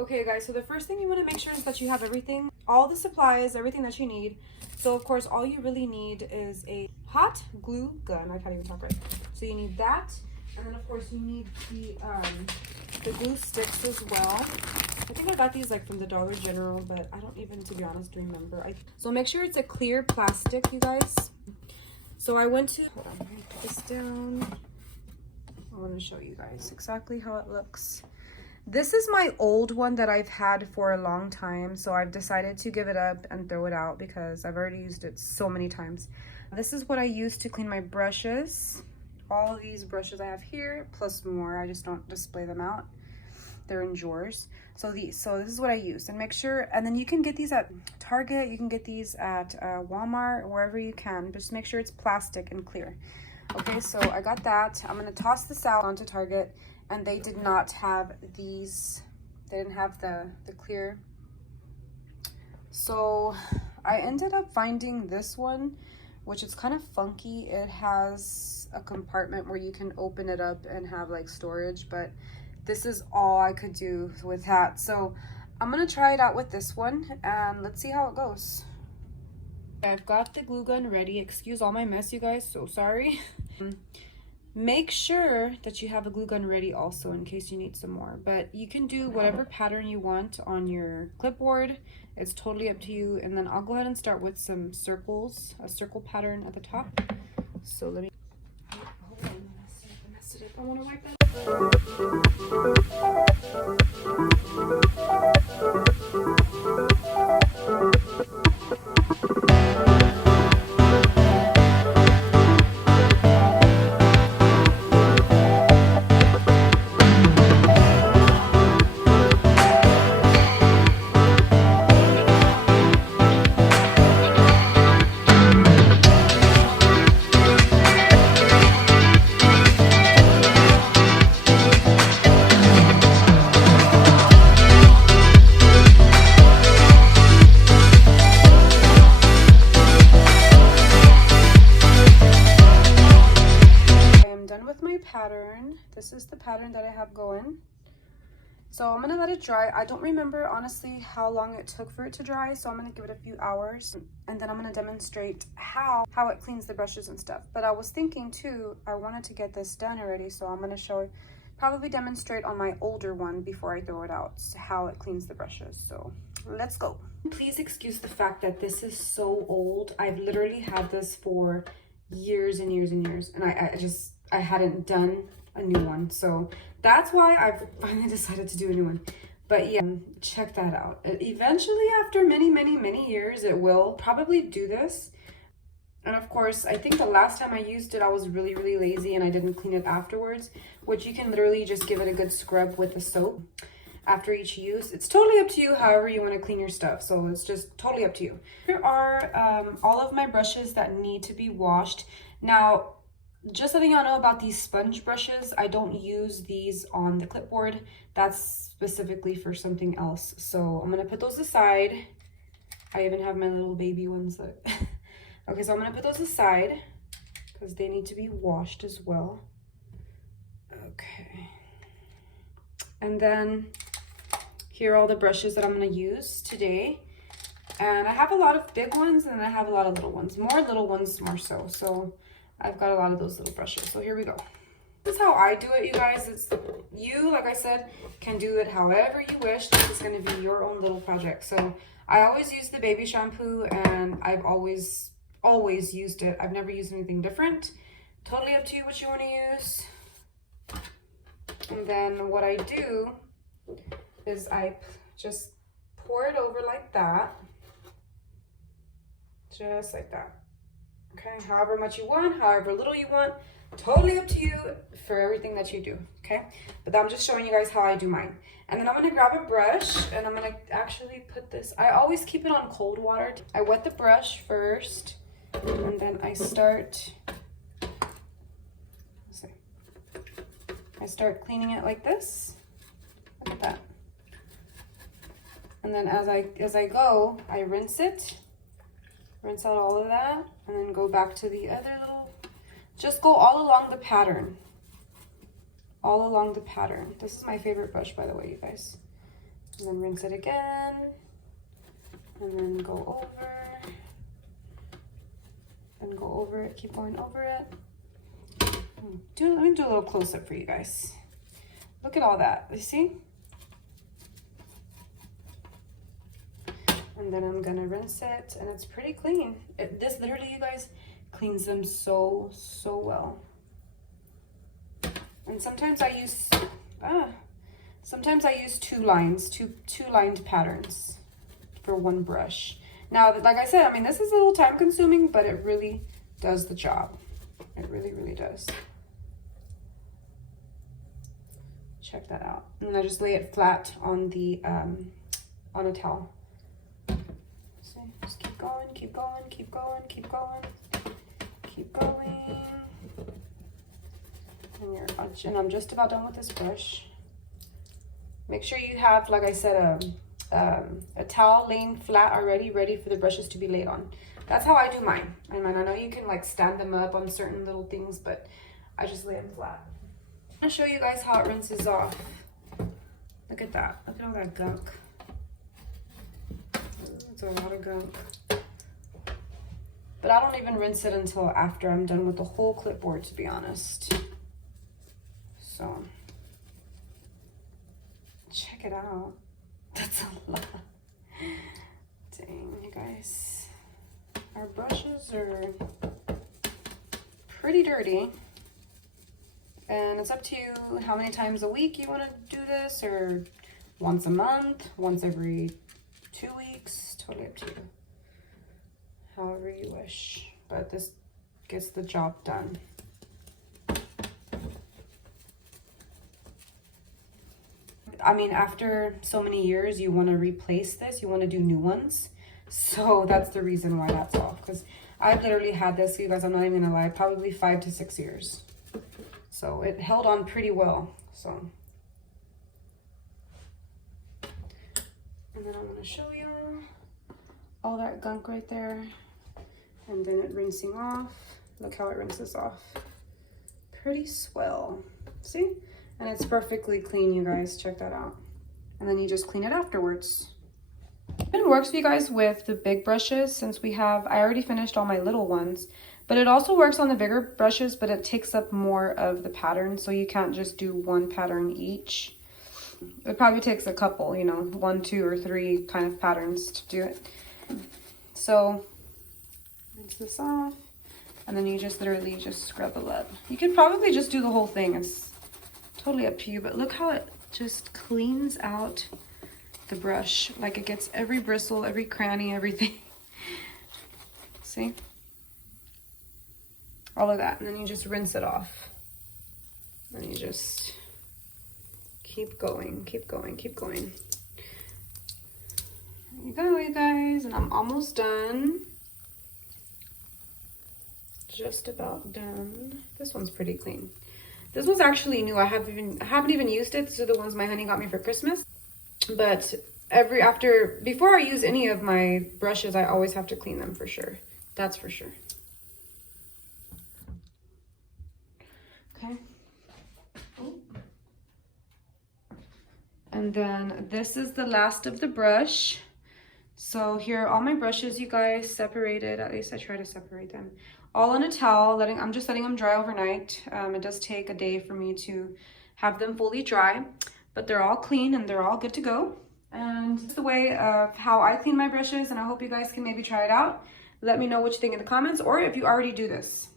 Okay guys, so the first thing you want to make sure is that you have everything, all the supplies, everything that you need. So of course, all you really need is a hot glue gun. I can't even talk right. So you need that, and then of course you need the glue sticks as well. I think I got these like from the Dollar General, but I don't even, to be honest, remember. So make sure it's a clear plastic, you guys. So I went to, hold on, let me put this down. I want to show you guys exactly how it looks. This is my old one that I've had for a long time, so I've decided to give it up and throw it out because I've already used it so many times. This is what I use to clean my brushes. All these brushes I have here, plus more. I just don't display them out. They're in drawers. So this is what I use. And make sure, and then you can get these at Target, you can get these at Walmart, wherever you can. Just make sure it's plastic and clear. Okay, so I got that. I'm gonna toss this out onto Target, and they did not have these. They didn't have the clear. So I ended up finding this one, which is kind of funky. It has a compartment where you can open it up and have like storage, but this is all I could do with that. So I'm gonna try it out with this one and let's see how it goes. I've got the glue gun ready. Excuse all my mess, you guys, so sorry. Make sure that you have a glue gun ready also in case you need some more, but you can do whatever pattern you want on your clipboard. It's totally up to you. And then I'll go ahead and start with some circles, a circle pattern at the top. So let me, hold on, I messed it up. I want to wipe that. Pattern. This is the pattern that I have going. So I'm gonna let it dry. I don't remember honestly how long it took for it to dry, so I'm gonna give it a few hours and then I'm gonna demonstrate how it cleans the brushes and stuff. But I was thinking too, I wanted to get this done already, so I'm gonna probably demonstrate on my older one before I throw it out how it cleans the brushes. So let's go. Please excuse the fact that this is so old. I've literally had this for years and years and years, and I hadn't done a new one, so that's why I've finally decided to do a new one. But yeah, check that out. Eventually, after many years, it will probably do this. And of course, I think the last time I used it, I was really lazy and I didn't clean it afterwards, which you can literally just give it a good scrub with the soap after each use. It's totally up to you however you want to clean your stuff, so it's just totally up to you. Here are all of my brushes that need to be washed. Now, just letting y'all know about these sponge brushes, I don't use these on the clipboard. That's specifically for something else. So I'm gonna put those aside. I even have my little baby ones that okay, so I'm gonna put those aside because they need to be washed as well. Okay. And then here are all the brushes that I'm gonna use today. And I have a lot of big ones and I have a lot of little ones. More little ones, more so. So I've got a lot of those little brushes. So here we go. This is how I do it, you guys. It's you, like I said, can do it however you wish. This is going to be your own little project. So I always use the baby shampoo and I've always used it. I've never used anything different. Totally up to you what you want to use. And then what I do is I just pour it over like that. Just like that. Okay, however much you want, however little you want, totally up to you for everything that you do, okay? But I'm just showing you guys how I do mine. And then I'm gonna grab a brush and I'm gonna actually put this, I always keep it on cold water. I wet the brush first and then I start cleaning it like this. Look at that. And then as I go, I rinse it. Rinse out all of that and then go back to the other little, just go all along the pattern. All along the pattern. This is my favorite brush, by the way, you guys. And then rinse it again. And then go over. And go over it, keep going over it. Let me do a little close up for you guys. Look at all that, you see? And then I'm gonna rinse it, and it's pretty clean. This literally, you guys, cleans them so well. And sometimes I use two lined patterns for one brush. Now, like I said, I mean, this is a little time consuming, but it really does the job. It really does. Check that out. And then I just lay it flat on the on a towel. See, just keep going, keep going, keep going, keep going, keep going. And I'm just about done with this brush. Make sure you have, like I said, a towel laying flat already, ready for the brushes to be laid on. That's how I do mine. I mean, I know you can like stand them up on certain little things, but I just lay them flat. I'm gonna show you guys how it rinses off. Look at that. Look at all that gunk. It's a lot of gunk. But I don't even rinse it until after I'm done with the whole clipboard, to be honest. So, check it out. That's a lot. Dang, you guys. Our brushes are pretty dirty. And it's up to you how many times a week you want to do this, or once a month, once every 2 weeks, totally up to you. However you wish, but this gets the job done. I mean, after so many years, you want to replace this, you want to do new ones. So that's the reason why that's off, because I've literally had this, you guys, I'm not even gonna lie, probably 5 to 6 years. So it held on pretty well. So, and then I'm gonna show you all that gunk right there, and then it rinsing off. Look how it rinses off. Pretty swell. See? And it's perfectly clean, you guys. Check that out. And then you just clean it afterwards. It works for you guys with the big brushes, since I already finished all my little ones. But it also works on the bigger brushes, but it takes up more of the pattern, so you can't just do one pattern each. It probably takes a couple, you know, 1, 2, or 3 kind of patterns to do it. So, rinse this off, and then you just literally just scrub it up. You could probably just do the whole thing. It's totally up to you, but look how it just cleans out the brush. Like, it gets every bristle, every cranny, everything. See? All of that, and then you just rinse it off. And you just keep going, keep going, keep going. There you go, you guys, and I'm almost done. Just about done. This one's pretty clean. This was actually new. I haven't even used it. These are the ones my honey got me for Christmas. But before I use any of my brushes, I always have to clean them for sure. That's for sure. Okay. And then this is the last of the brush. So here are all my brushes, you guys, separated. At least I try to separate them. All on a towel. I'm just letting them dry overnight. It does take a day for me to have them fully dry, but they're all clean and they're all good to go. And this is the way of how I clean my brushes, and I hope you guys can maybe try it out. Let me know what you think in the comments, or if you already do this.